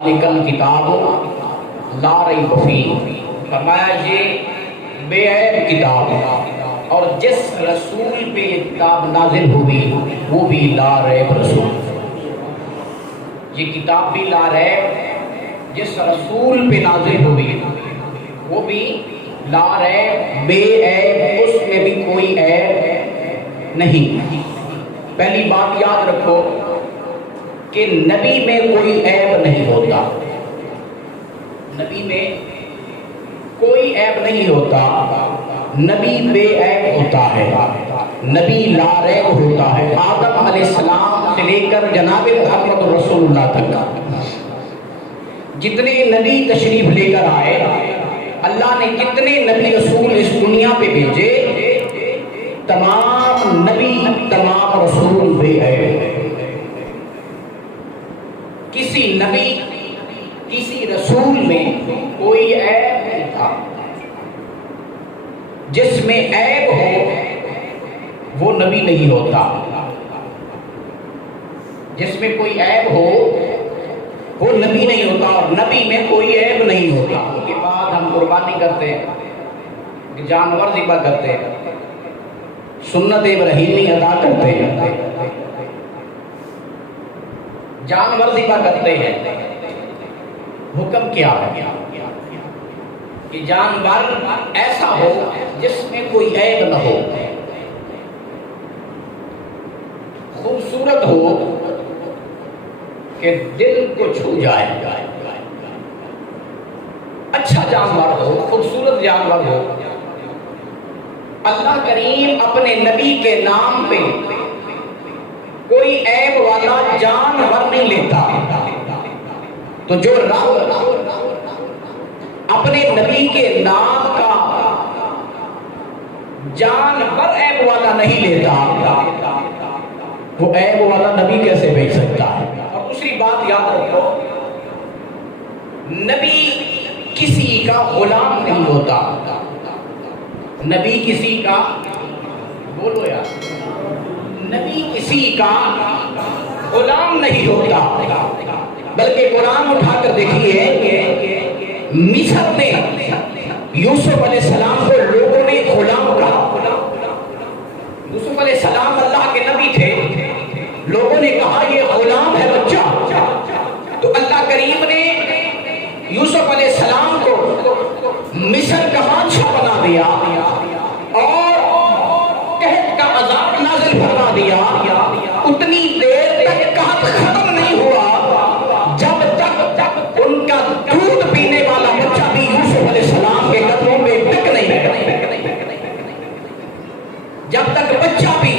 نکل کتاب لا ریب فیہ، فرمایا یہ بے عیب کتاب، اور جس رسول پہ یہ کتاب نازل ہوئی وہ بھی لا ریب رسول، یہ کتاب بھی لا ریب، جس رسول پہ نازل ہوئی وہ بھی لا ریب بے عیب، اس میں بھی کوئی عیب نہیں۔ پہلی بات یاد رکھو کہ نبی میں کوئی عیب نہیں ہوتا، نبی میں کوئی عیب نہیں ہوتا، نبی بے عیب ہوتا ہے، نبی لا ریب ہوتا ہے۔ آدم علیہ السلام سے لے کر جناب محمد رسول اللہ تک جتنے نبی تشریف لے کر آئے، اللہ نے جتنے نبی رسول اس دنیا پہ بھیجے، تمام نبی تمام رسول بے عیب، کسی نبی کسی رسول میں کوئی عیب نہیں تھا۔ جس میں عیب ہو وہ نبی نہیں ہوتا، جس میں کوئی عیب ہو وہ نبی نہیں ہوتا، اور نبی میں کوئی عیب نہیں ہوتا۔ اس کے بعد ہم قربانی کرتے ہیں، جانور ذبح کرتے ہیں، سنت ابراہیمی ادا کرتے ہیں، جانور ذبح کرتے ہیں۔ حکم کیا ہے کہ جانور ایسا ہو جس میں کوئی عیب نہ ہو، خوبصورت ہو کہ دل کو چھو جائے، اچھا جانور ہو، خوبصورت جانور ہو۔ اللہ کریم اپنے نبی کے نام پہ کوئی عیب والا جانور نہیں لیتا، تو جو رب اپنے نبی کے نام کا جانور عیب والا نہیں لیتا، وہ عیب والا نبی کیسے بھیج سکتا ہے؟ اور دوسری بات یاد رکھو، نبی کسی کا غلام نہیں ہوتا، نبی کسی کا، بولو یار، نبی کسی کا غلام نہیں ہوتا، بلکہ قرآن اٹھا کر دیکھیے، مصر میں یوسف علیہ السلام کو لوگوں نے غلام کہا۔ یوسف علیہ السلام اللہ کے نبی تھے، لوگوں نے کہا یہ غلام ہے بچہ، تو اللہ کریم نے یوسف علیہ السلام کو مصر کا بادشاہ بنا دیا اور قحط کا عذاب نازل فرما دیا۔ اتنی دیر تک قحط ختم نہیں ہوا جب تک ان کا دودھ پینے والا بچہ بھی یوسف علیہ السلام کے قدموں میں ٹک نہیں گیا، جب تک بچہ بھی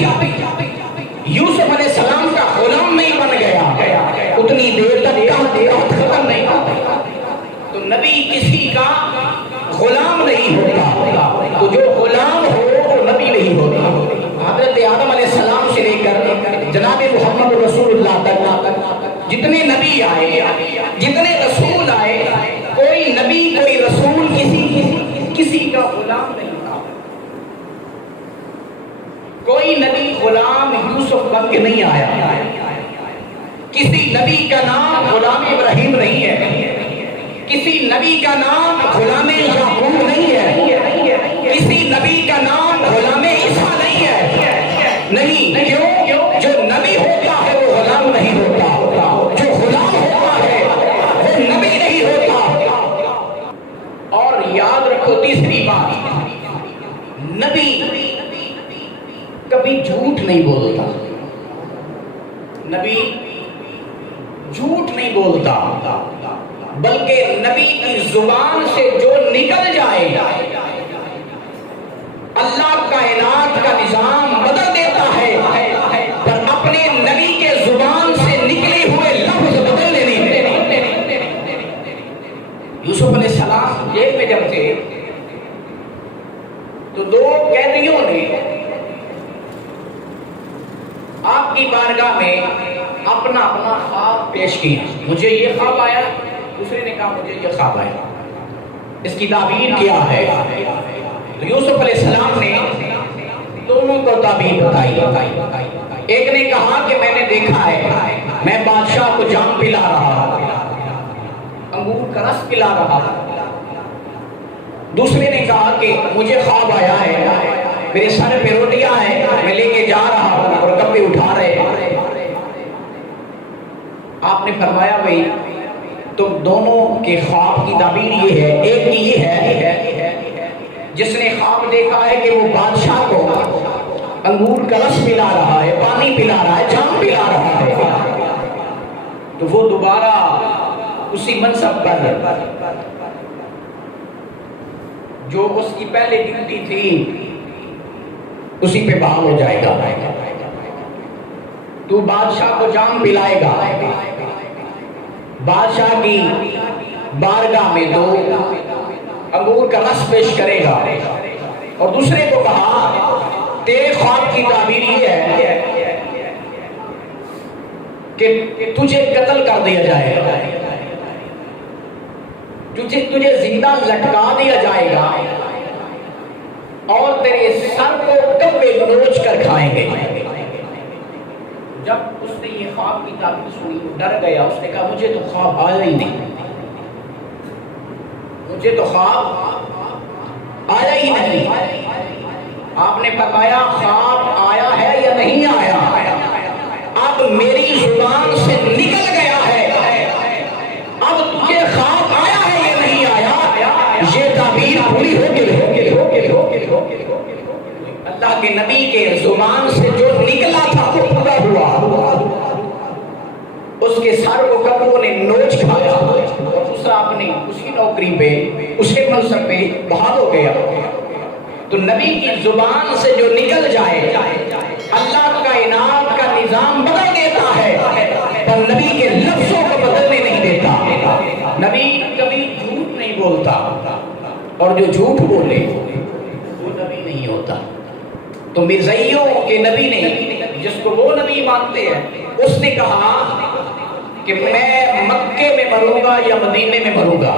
یوسف علیہ السلام کا غلام نہیں بن گیا، اتنی دیر تک قحط ختم نہیں ہوا۔ تو نبی کسی کا غلام نہیں ہوتا، تو جو غلام ہو وہ نبی نہیں ہوتا۔ حضرت آدم علیہ السلام سے لے کر جناب محمد رسول اللہ تک جتنے نبی آئے، جتنے رسول آئے، کوئی نبی کوئی رسول کسی کا غلام نہیں تھا۔ کوئی نبی غلام یوسف بن کے نہیں آیا، کسی نبی کا نام غلام ابراہیم نہیں ہے، کسی نبی کا نام غلام یعقوب نہیں ہے، کسی نبی کا نام غلام عیسیٰ نہیں ہے۔ نہیں، کیوں؟ جو نبی ہوتا ہے وہ غلام نہیں ہوتا، جو غلام ہوتا ہے وہ نبی نہیں ہوتا۔ اور یاد رکھو تیسری بات، نبی کبھی جھوٹ نہیں بولتا، نبی جھوٹ نہیں بولتا، بلکہ نبی کی زبان سے جو نکل جائے اللہ کائنات کا نظام بدل دیتا ہے، پر اپنے نبی کے زبان سے نکلے ہوئے لفظ بدلنے نہیں دیتے۔ یوسف علیہ السلام جیل میں جب تھے تو دو قیدیوں نے آپ کی بارگاہ میں اپنا خواب پیش کیا، مجھے یہ خواب آیا، دوسرے نے کہا مجھے یہ خواب آیا، اس کی تعبیر کیا ہے؟ تو یوسف علیہ السلام نے دونوں کو تعبیر بتائی۔ ایک نے کہا کہ میں نے دیکھا ہے میں بادشاہ کو جام پلا رہا ہوں، انگور کا رس پلا رہا. دوسرے نے کہا کہ مجھے خواب آیا ہے، میرے سر پہ روٹیاں ہیں، میں لے کے جا رہا ہوں اور کپڑے اٹھا رہے ہیں. آپ نے فرمایا بھائی تو دونوں کے خواب کی تعبیر یہ ہے. ایک کی یہ ہے جس نے خواب دیکھا ہے کہ وہ بادشاہ کو انگور کا رس پلا رہا ہے، پانی پلا رہا ہے، جام پلا رہا ہے، تو وہ دوبارہ اسی منصب پر جو اس کی پہلے ڈیوٹی تھی اسی پہ بحال ہو جائے گا. تو بادشاہ کو جام پلائے گا، بادشاہ کی بارگاہ میں دو انگور کا رس پیش کرے گا. اور دوسرے کو کہا تیرے خواب کی تعبیر یہ ہے کہ تجھے قتل کر دیا جائے گا، تجھے زندہ لٹکا دیا جائے گا اور تیرے سر کو کبے نوچ کر کھائیں گے. جب اس نے یہ خواب کی تعبیر سنی وہ ڈر گیا. اس نے کہا مجھے تو خواب آیا ہی نہیں، مجھے تو خواب آیا ہی نہیں. آپ نے فرمایا خواب آیا ہے یا نہیں آیا، اب میری زبان سے نکل گیا ہے، اب تجھے خواب آیا ہے یا نہیں آیا، یہ تعبیر پوری ہو گئی. اللہ کے نبی کے زبان سے جو نکلا تھا وہ پورا ہوا. اس کے سر کو کبوں نے نوچ کھایا اور دوسرا اپنی اسی نوکری پہ اسی منصب پہ بحال ہو گیا. تو نبی کی زبان سے جو نکل جائے اللہ کا انعام کا نظام بدل دیتا ہے، پر نبی کے لفظوں کو بدلنے نہیں دیتا. نبی کبھی جھوٹ نہیں بولتا اور جو جھوٹ بولے وہ نبی نہیں ہوتا. تو مرزائیوں کے نبی نے، جس کو وہ نبی مانتے ہیں، اس نے کہا کہ میں مکے میں مروں گا یا مدینے میں مروں گا،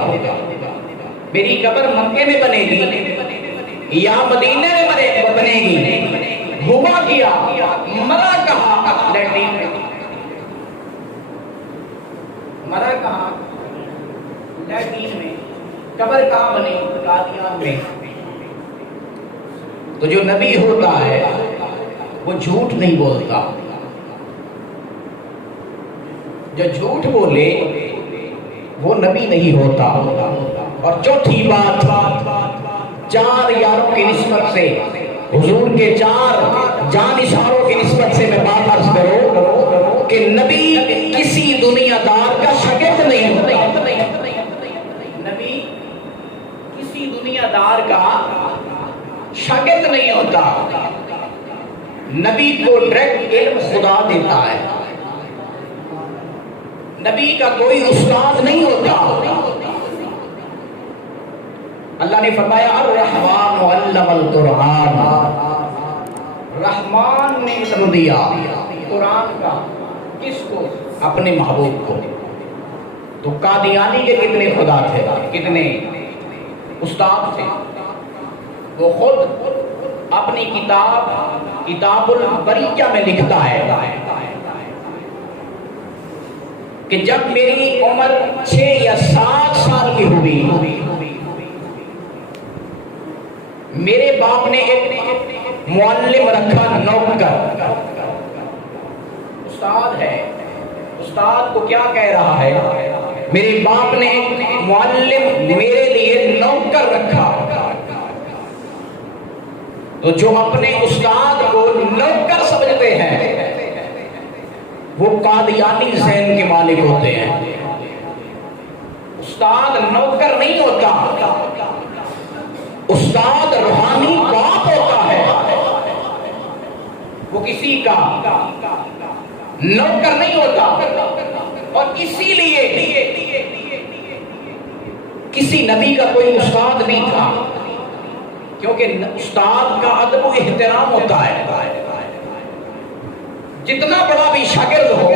میری قبر مکے میں بنے گی یا مدینے میں بنے گی. ہوا کیا، مرا کہاں؟ لیٹرین میں. مرا کہاں؟ لیٹرین میں. قبر کہاں بنے؟ قادیان میں. تو جو نبی ہوتا ہے وہ جھوٹ نہیں بولتا، جو جھوٹ بولے وہ نبی نہیں ہوتا. اور چوتھی بات، 4 یاروں کی نسبت سے، حضور کے 4 جانشینوں کی نسبت سے میں بات عرض کروں کہ نبی کسی دنیا دار کا شاگرد نہیں ہوتا. نبی کسی دنیا دار کا شاگرد نہیں ہوتا. نبی کو ڈائریکٹ علم خدا دیتا ہے، نبی کا کوئی استاد نہیں ہوتا. اللہ نے فرمایا الرحمن علم القرآن، رحمان نے علم دیا قرآن کا. کس کو؟ اپنے محبوب کو. تو قادیانی کے کتنے خدا تھے، کتنے استاد تھے. وہ خود اپنی کتاب البریہ میں لکھتا ہے کہ جب میری عمر 6 یا 7 سال کی ہوئی، میرے باپ نے ایک معلم رکھا، نوکر. استاد ہے، استاد کو کیا کہہ رہا ہے؟ میرے باپ نے ایک معلم میرے لیے نوکر رکھا. تو جو اپنے استاد کو نوکر سمجھتے ہیں وہ قادیانی ذہن کے مالک ہوتے ہیں. استاد نوکر نہیں ہوتا، استاد روحانی باپ ہوتا ہے. وہ کسی کا نوکر نہیں ہوتا. اور اسی لیے کسی نبی کا کوئی استاد نہیں تھا، کیونکہ استاد کا ادب و احترام ہوتا ہے. جتنا بڑا بھی شاگرد ہو،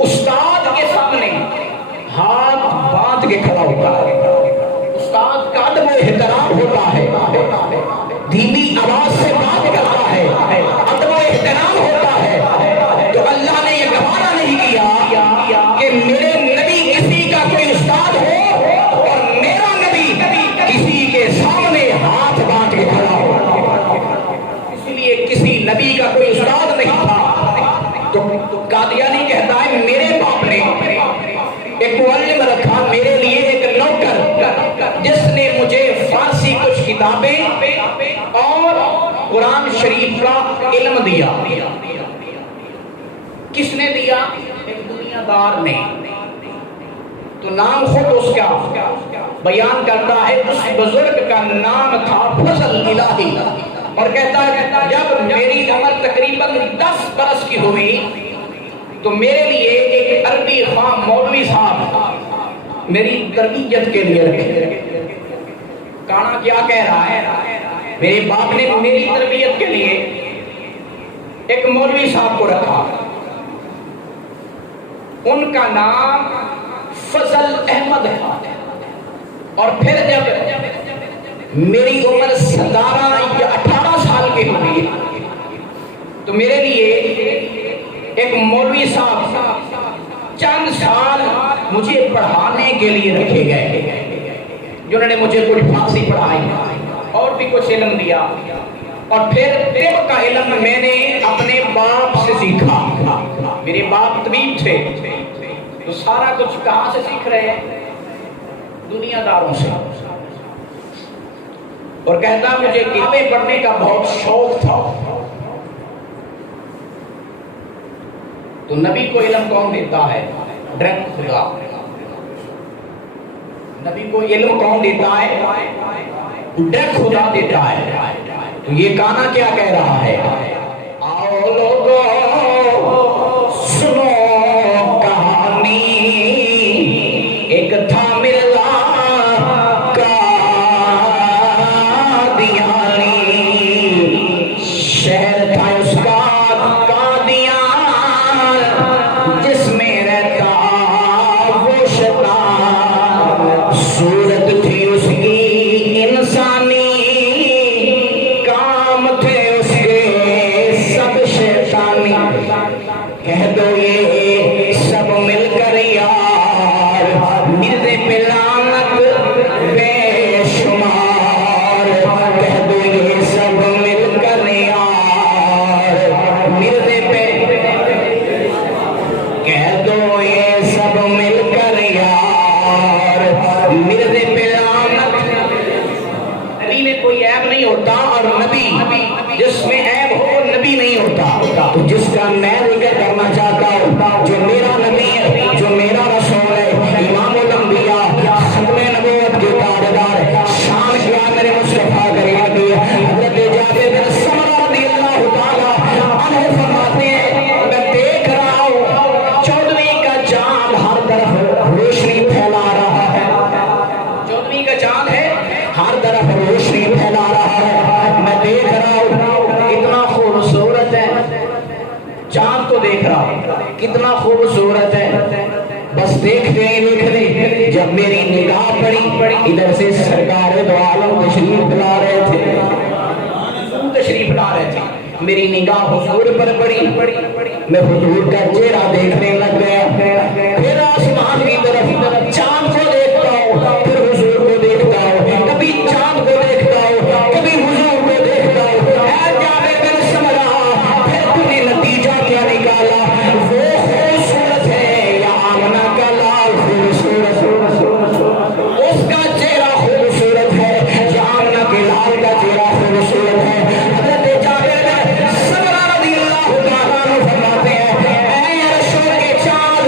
استاد کے سامنے ہاتھ باندھ کے کھڑا ہوتا ہے. استاد کا ادب و احترام ہوتا ہے، دھیمی آواز سے بات کرتا ہے، ادب و احترام ہوتا ہے. تو اللہ نے یہ گوارا نہیں کیا کہ میرے نبی کسی کا کوئی استاد ایک معلم رکھا میرے لیے، ایک نوکر جس نے مجھے فارسی کچھ کتابیں اور قرآن شریف کا علم دیا۔ کس نے دیا؟ ایک دنیا دار نے۔ تو نام خود اس کا بیان کرتا ہے، اس بزرگ کا نام تھا فضل الہی، اور کہتا ہے جب میری عمر تقریباً 10 برس کی ہوئی تو میرے لیے ایک عربی خواہ مولوی صاحب میری تربیت کے لیے رکھے۔ کانا کیا کہہ رہا ہے؟ میرے باپ نے میری تربیت کے لیے ایک مولوی صاحب کو رکھا، ان کا نام فضل احمد ہے۔ اور پھر جب میری عمر 17 یا 18 سال کی ہوئی تو میرے لیے ایک مولوی صاحب چند سال مجھے پڑھانے کے لیے رکھے گئے، جنہوں نے مجھے کچھ فارسی پڑھائی اور بھی کچھ علم دیا۔ اور پھر طب کا علم میں نے اپنے باپ سے سیکھا، میرے باپ طبیب تھے، تو سارا کچھ کہاں سے سیکھ رہے ہیں؟ دنیا داروں سے۔ اور کہتا مجھے کتابیں پڑھنے کا بہت شوق تھا۔ تو نبی کو علم کون دیتا ہے؟ ڈائریکٹ خدا۔ نبی کو علم کون دیتا ہے؟ ڈائریکٹ خدا دیتا ہے۔ تو یہ گانا کیا کہہ رہا ہے؟ آؤ لوگو سنو کہانی، ایک تھا مرزا قادیانی، شہر تھا اس کا قادیان، جس میں رہتا وہ شیطان، صورت تھی اس کی انسانی، کام تھے اس کے سب شیطانی۔ کہہ دو یہ سب مل کر یار، مرزے پہ لعنت بے شمار، کہہ دو یہ سب مل کر یار، مرزے پہ، کہہ دو یہ سب مل کر یار، مرزے پہ لعنت۔ نبی میں کوئی عیب نہیں ہوتا، اور نبی جس میں عیب ہو نبی نہیں ہوتا۔ تو جس کا میں ذکر کرنا چاہتا ہوں، جو میرا نبی ہے، جو میرا رسول ہے، امام الانبیاء، ختم نبوت کے تاجدار، شان کیا میرے مصطفیٰ کریم کی، حضرت جابر بن سمرہ رضی اللہ تعالیٰ عنہ فرماتے ہیں میں دیکھ رہا ہوں 14ویں کا چاند ہر طرف روشنی پھیلا رہا ہے۔ 14ویں کا چاند ہے، ہر طرف روشنی پھیلا رہا ہے۔ میں دیکھ رہا ہوں کتنا خوبصورت ہے، چاند کو دیکھ رہا ہوں کتنا خوبصورت ہے۔ بس دیکھتے ہی دیکھتے جب میری نگاہ پڑی، ادھر سے سرکار دو عالم تشریف لا رہے تھے، میری نگاہ حضور پر پڑی، میں حضور کا چہرہ دیکھنے لگ گیا، پھر آسمان کی طرف چاند کو دیکھتا ہوں، پھر حضور کو دیکھتا ہوں، کبھی چاند کو دیکھتا ہوں، کبھی حضور کو دیکھتا ہوں۔ اے جابر بن سمرہ، پھر تو نے نتیجہ کیا نکالا؟ وہ خوبصورت ہے یا آمنہ کا لال خوبصورت؟ اس کا چہرہ خوبصورت ہے یا آمنہ کے لال کا چہرہ خوبصورت ہے؟ حضرت جابر بن سمرہ رضی اللہ تعالیٰ عنہ فرماتے ہیں اے رسول کے چاند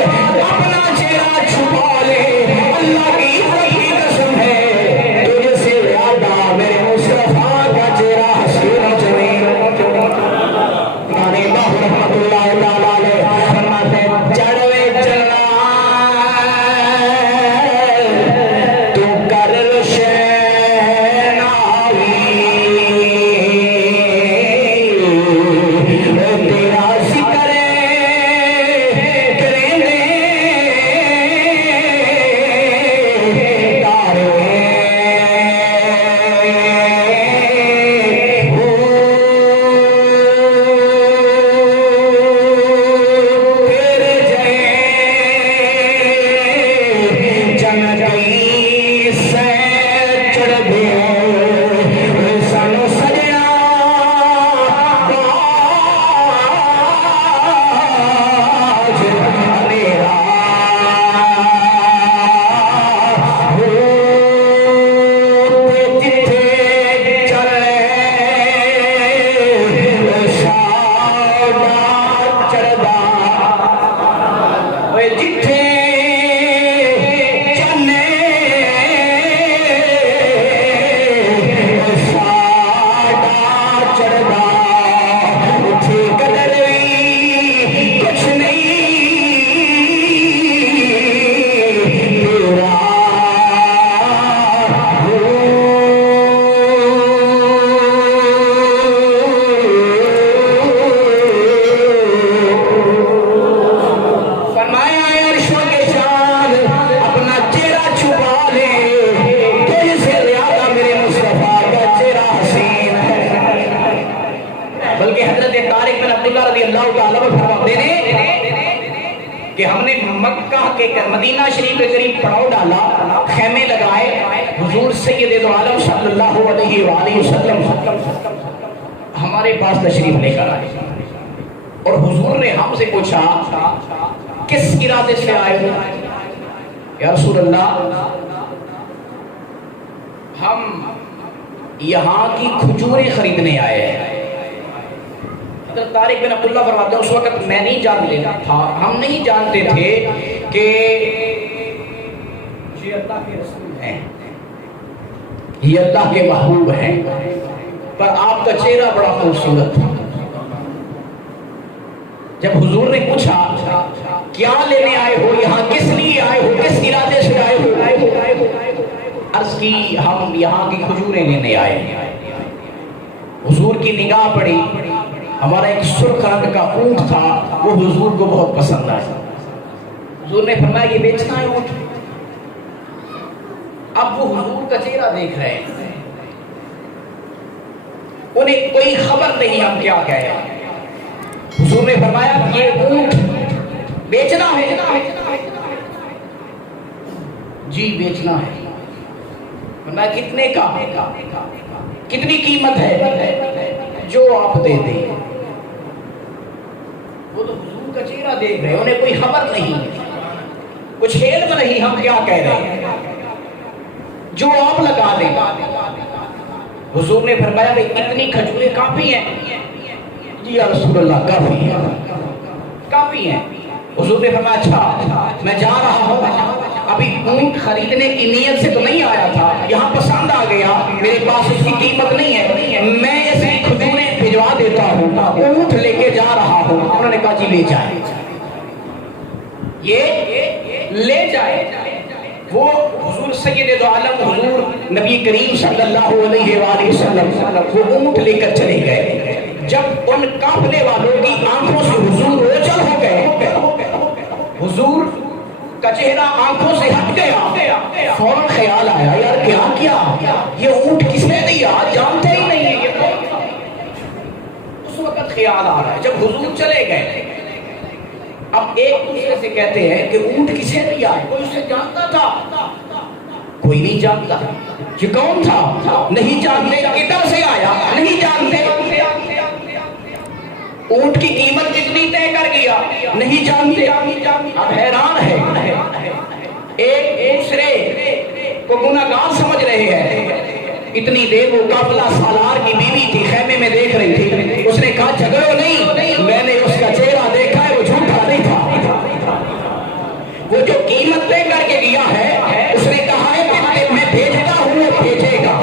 کے قریب پڑاؤ ڈالا، خیمے لگائے، حضور سید دو عالم صلی اللہ علیہ وآلہ وسلم ہمارے پاس تشریف لے کر آئے، اور حضور نے ہم سے پوچھا کس ارادے سے آئے ہو؟ یا رسول اللہ ہم یہاں کی کھجوریں خریدنے آئے ہیں۔ حضرت طارق بن عبداللہ فرماتے ہیں اس وقت میں نہیں جانتا تھا، ہم نہیں جانتے تھے کہ یہ اللہ کے رسول ہیں، یہ اللہ کے محبوب ہیں، پر آپ کا چہرہ بڑا خوبصورت تھا۔ جب حضور نے پوچھا کیا لینے آئے ہو، یہاں کس لیے آئے ہو، کس ارادے سے آئے ہو، عرض کی ہم یہاں کی کھجوریں لینے آئے ہیں۔ حضور کی نگاہ پڑی، ہمارا ایک سرخ رنگ کا اونٹ تھا، وہ حضور کو بہت پسند آیا۔ حضور نے فرمایا یہ بیچنا ہے اونٹ؟ اب وہ حضور کا چہرہ دیکھ رہے ہیں، انہیں کوئی خبر نہیں ہم کیا کہہ رہے ہیں۔ حضور نے فرمایا یہ اونٹ بیچنا ہے؟ جی بیچنا ہے۔ فرمایا کتنے کا، کتنی قیمت ہے؟ جو آپ دے دیں۔ وہ تو حضور کا چہرہ دیکھ رہے، انہیں کوئی خبر نہیں، کچھ علم نہیں ہم کیا کہہ رہے ہیں، جو آپ لگا دیں۔ حضور نے فرمایا بھئی اتنی کھجوریں کافی ہیں؟ جی یا رسول اللہ کافی ہیں، کافی ہیں۔ حضور نے فرمایا اچھا میں جا رہا ہوں، ابھی اونٹ خریدنے کی نیت سے تو نہیں آیا تھا، یہاں پسند آ گیا، میرے پاس اس کی قیمت نہیں ہے، میں اسے کھجوریں بھجوا دیتا ہوں، اونٹ لے کے جا رہا ہوں۔ انہوں نے کہا جی لے جائے، یہ لے جائے۔ وہ حضور سید دو عالم حضور نبی کریم صلی اللہ علیہ وآلہ وسلم وہ اونٹ لے کر چلے گئے۔ جب ان قافلے والوں کی آنکھوں سے حضور اوجھل ہو گئے، حضور کا چہرہ آنکھوں سے ہٹ گیا، فوراً خیال آیا یار کیا کیا، یہ اونٹ کس نے دیا، جانتے ہی نہیں ہے یہ کون۔ اس وقت خیال آ رہا ہے جب حضور چلے گئے، اب ایک دوسرے سے کہتے ہیں کہ اونٹ کسے دیا ہے، کوئی اسے جانتا تھا؟ کوئی نہیں جانتا۔ یہ کون تھا؟ نہیں جانتے۔ کدھر سے آیا؟ نہیں جانتے۔ اونٹ کی قیمت کتنی طے کر گیا؟ نہیں جانتے۔ اب حیران ہے، ایک دوسرے کو گناہگار سمجھ رہے ہیں۔ اتنی دیر وہ قافلہ سالار کی بیوی تھی، خیمے میں دیکھ رہی تھی، اس نے کہا جھگڑو نہیں، میں نے اس کا چہرہ دیکھا ہے، وہ جھوٹا نہیں تھا، وہ جو قیمت طے کر کے گیا ہے، اس نے کہا ہے کہ میں بھیجتا ہوں وہ بھیجے گا،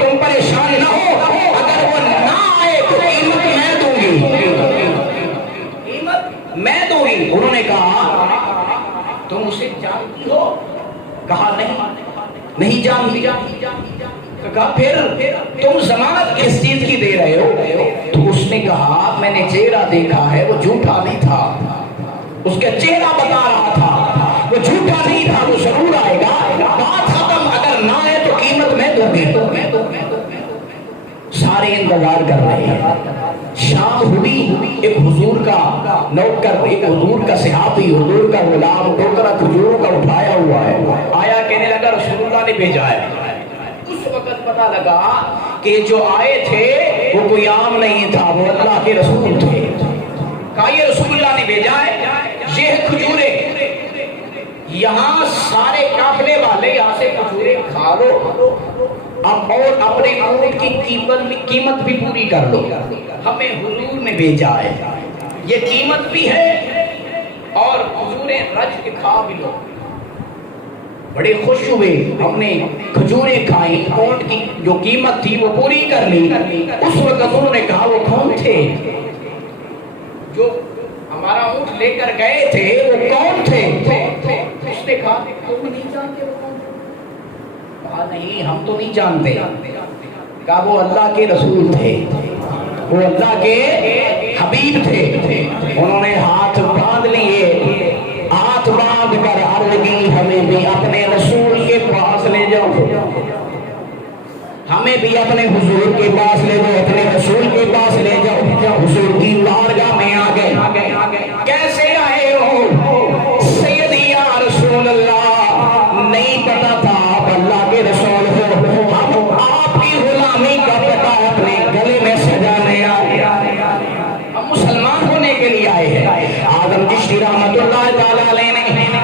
تم پریشان نہ ہو، اگر وہ نہ آئے تو قیمت میں دوں گی، قیمت میں دوں گی۔ انہوں نے کہا تم اسے جانتی ہو؟ کہا نہیں جانتی۔ کہا پھر تم ضمانت کس چیز کی دے رہے ہو؟ تو اس نے کہا میں نے چہرہ دیکھا ہے، وہ جھوٹا نہیں تھا، اس کا چہرہ بتا رہا تھا، وہ جھوٹا نہیں تھا، وہ ضرور آئے گا، بات ختم، اگر نہ آئے تو قیمت میں دوں گی۔ سارے انتظار کر رہے ہیں۔ شام ہوئی، ایک حضور کا نوکر، ایک حضور کا صحابی، حضور کا غلام ٹوکرا کھجوروں کا اٹھایا ہوا ہے، آیا کہنے لگا رسول اللہ نے بھیجا ہے۔ اس وقت پتہ لگا کہ جو آئے تھے وہ کوئی عام نہیں تھا، وہ اللہ کے رسول تھے۔ کہا یہ رسول اللہ نے بھیجا ہے، یہ کھجوریں، یہاں سارے قافلے والے یہاں سے کھجوریں کھا لو اب، اور اپنے اونٹ کی قیمت بھی پوری کر لو، ہمیں حضور نے بھیجا ہے، یہ قیمت بھی ہے اور کھجوریں رج کے کھا بھی لو۔ بڑے خوش ہوئے، ہم نے کھجوریں کھائی، اونٹ کی جو قیمت تھی وہ پوری کر لی۔ اس وقت انہوں نے کہا وہ کون تھے جو ہمارا اونٹ لے کر گئے تھے، وہ کون تھے؟ اس نے کہا تم نہیں جانتے وہ کون تھے؟ کہا نہیں ہم تو نہیں جانتے۔ کہا وہ اللہ کے رسول تھے، وہ اللہ کے حبیب تھے۔ انہوں نے ہاتھ باندھ لیے، ہاتھ باندھ کر عرض کی ہمیں بھی اپنے رسول کے پاس لے جاؤ، ہمیں بھی اپنے حضور کے پاس لے جاؤ، اپنے رسول کے پاس لے جاؤ۔ حضور کی بارگاہ میں آ گئے۔ کیسے آئے ہو؟ سیدی یا رسول اللہ نہیں پتا تھا آپ اللہ کے رسول ہو، ہم آپ کی غلامی کا پتہ اپنے گلے میں سجانے آئے، ہم مسلمان ہونے کے لیے آئے ہیں۔ آدم چشتی رحمت اللہ تعالی علیہ نے